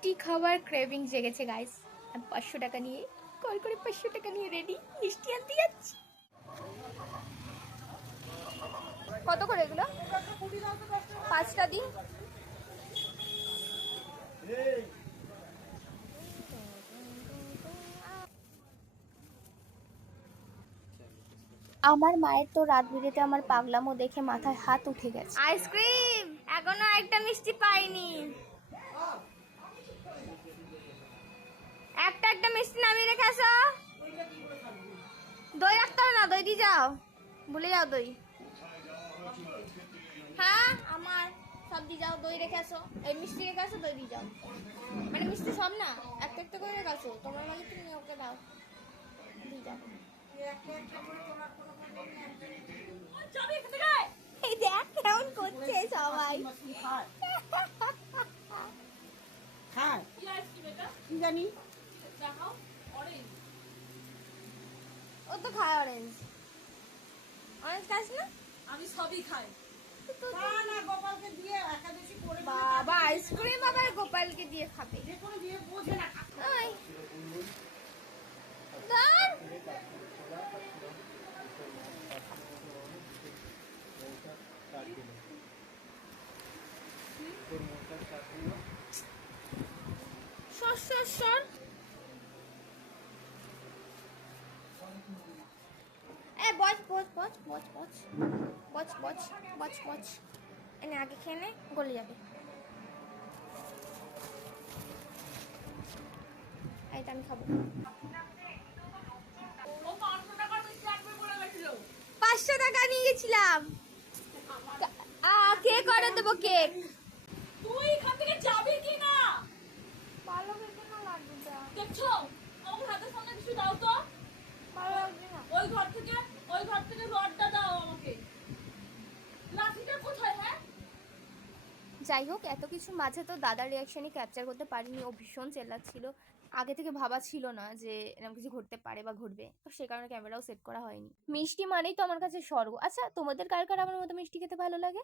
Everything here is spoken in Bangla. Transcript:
মিষ্টি খাওয়ার ক্রেভিং জেগেছে গাইস। আমি 500 টাকা নিয়ে কল করে 500 টাকা নিয়ে রেডি মিষ্টি আনতে যাচ্ছি। কত করে এগুলো? 5টা দিন। আমার মায়ের তো রাত বিরেতে আমার পাগলামো দেখে মাথায় হাত উঠে গেছে। আইসক্রিম এখনো একটা মিষ্টি পাইনি। একটা মিষ্টি নামিয়ে রেখে আসো। দই রাখতে হবে না, দই দিয়ে যাও, ভুলে যাও দই। হ্যাঁ আমার সব দিয়ে যাও, দই রেখে আসো, এই মিষ্টি রেখে আসো, দই দিয়ে যাও। মানে মিষ্টি সব না, একটা একটা করে রেখে আসো, তোমার মাঝে তুমি ওকে দাও, দিয়ে যাও। এই দেখ কেমন করছে সবাই। হ্যাঁ কি জানি ও তো খায় অরেঞ্জ। অরেঞ্জ খাস না? আমি সবই খাই। না গোপালকে দিয়ে একাদশী করে বাবা আইসক্রিম আবার গোপালকে দিয়ে খাবে? যে কোনো দিয়ে বোঝে না। ওই দাঁড়। সর সর সর। এ বচ বচ বচ বচ বচ বচ বচ বচ বচ। এনে আগে খেয়ে নে, গলে যাবে। এইটা আমি খাবো। 500 টাকা নিয়ে গেছিলাম। কেক অর্ডার দেবো, কেক। তুই এখান থেকে যাবি কি না? ভালো খেতে না লাগবে। দেখছো আমার হাতের সামনে কিছু দাও তো। ভালো লাগবে না। ওই ঘর থেকে রডটা দাও আমাকে। লাঠিটা কোথায়? হ্যাঁ যাই হোক, এত কিছুর মাঝে তো দাদার রিয়াকশনই ক্যাপচার করতে পারিনি। ও ভীষণ চেল্লাচ্ছিল। আগে থেকে ভাবা ছিল না যে এরকম কিছু ঘটতে পারে বা ঘটবে, তো সে কারণে ক্যামেরাও সেট করা হয়নি। মিষ্টি মানেই তো আমার কাছে স্বর্গ। আচ্ছা তোমাদের কার কার আমার মতো মিষ্টি খেতে ভালো লাগে?